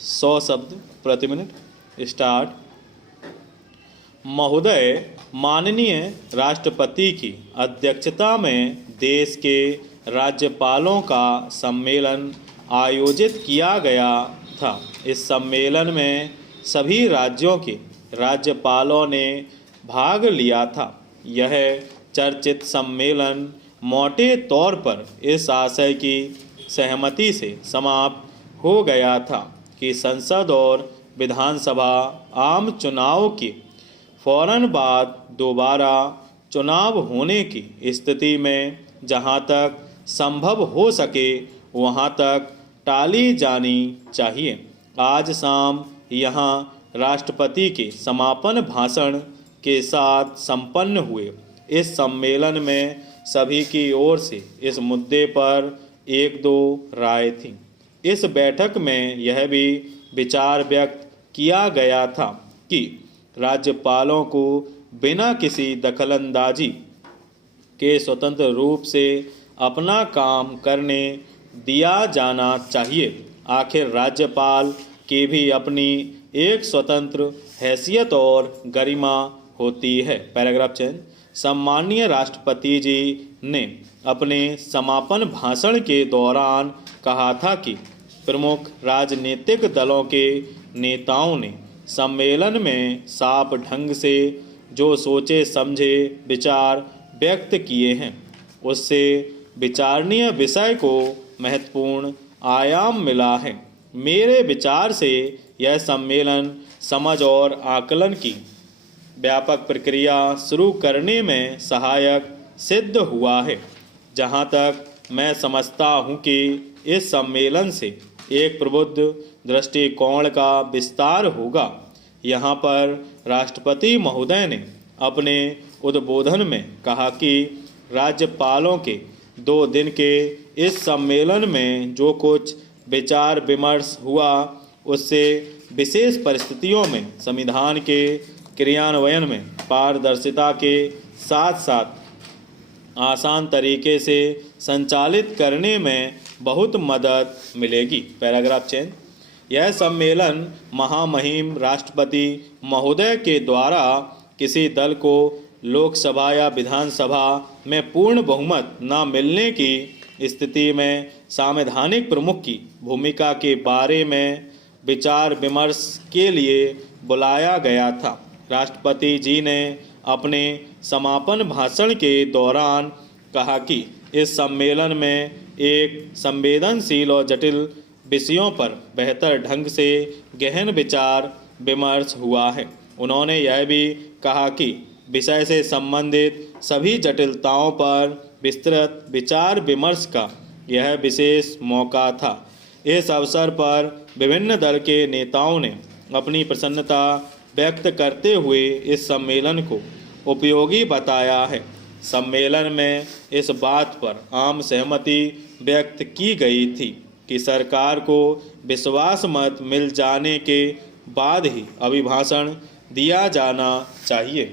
100 शब्द प्रति minute. Start. महोदय, माननीय राष्ट्रपति की अध्यक्षता में देश के राज्यपालों का सम्मेलन आयोजित किया गया था। इस सम्मेलन में सभी राज्यों के राज्यपालों ने भाग लिया था। यह चर्चित सम्मेलन मोटे तौर पर इस आशय की सहमति से समाप्त हो गया था कि संसद और विधानसभा आम चुनाव के फौरन बाद दोबारा चुनाव होने की स्थिति में जहां तक संभव हो सके वहां तक टाली जानी चाहिए। आज शाम यहां राष्ट्रपति के समापन भाषण के साथ संपन्न हुए इस सम्मेलन में सभी की ओर से इस मुद्दे पर एक दो राय थी। इस बैठक में यह भी विचार व्यक्त किया गया था कि राज्यपालों को बिना किसी दखलंदाजी के स्वतंत्र रूप से अपना काम करने दिया जाना चाहिए। आखिर राज्यपाल की भी अपनी एक स्वतंत्र हैसियत और गरिमा होती है। Paragraph change. सम्माननीय राष्ट्रपति जी ने अपने समापन भाषण के दौरान कहा था कि प्रमुख राजनीतिक दलों के नेताओं ने सम्मेलन में साफ ढंग से जो सोचे समझे विचार व्यक्त किए हैं उससे विचारणीय विषय को महत्वपूर्ण आयाम मिला है। मेरे विचार से यह सम्मेलन समझ और आकलन की व्यापक प्रक्रिया शुरू करने में सहायक सिद्ध हुआ है। जहां तक मैं समझता हूं कि इस सम्मेलन से एक प्रबुद्ध दृष्टिकोण का विस्तार होगा। यहां पर राष्ट्रपति महोदय ने अपने उद्बोधन में कहा कि राज्यपालों के 2 दिन के इस सम्मेलन में जो कुछ विचार विमर्श हुआ उससे विशेष परिस्थितियों में संविधान के क्रियान्वयन में पारदर्शिता के साथ साथ आसान तरीके से संचालित करने में बहुत मदद मिलेगी। Paragraph change. यह सम्मेलन महामहिम राष्ट्रपति महोदय के द्वारा किसी दल को लोकसभा या विधानसभा में पूर्ण बहुमत न मिलने की स्थिति में संवैधानिक प्रमुख की भूमिका के बारे में विचार विमर्श के लिए बुलाया गया था। राष्ट्रपति जी ने अपने समापन भाषण के दौरान कहा कि इस सम्मेलन में एक संवेदनशील और जटिल विषयों पर बेहतर ढंग से गहन विचार विमर्श हुआ है। उन्होंने यह भी कहा कि विषय से संबंधित सभी जटिलताओं पर विस्तृत विचार विमर्श का यह विशेष मौका था। इस अवसर पर विभिन्न दल के नेताओं ने अपनी प्रसन्नता व्यक्त करते हुए इस सम्मेलन को उपयोगी बताया है। सम्मेलन में इस बात पर आम सहमति व्यक्त की गई थी कि सरकार को विश्वास मत मिल जाने के बाद ही अभिभाषण दिया जाना चाहिए।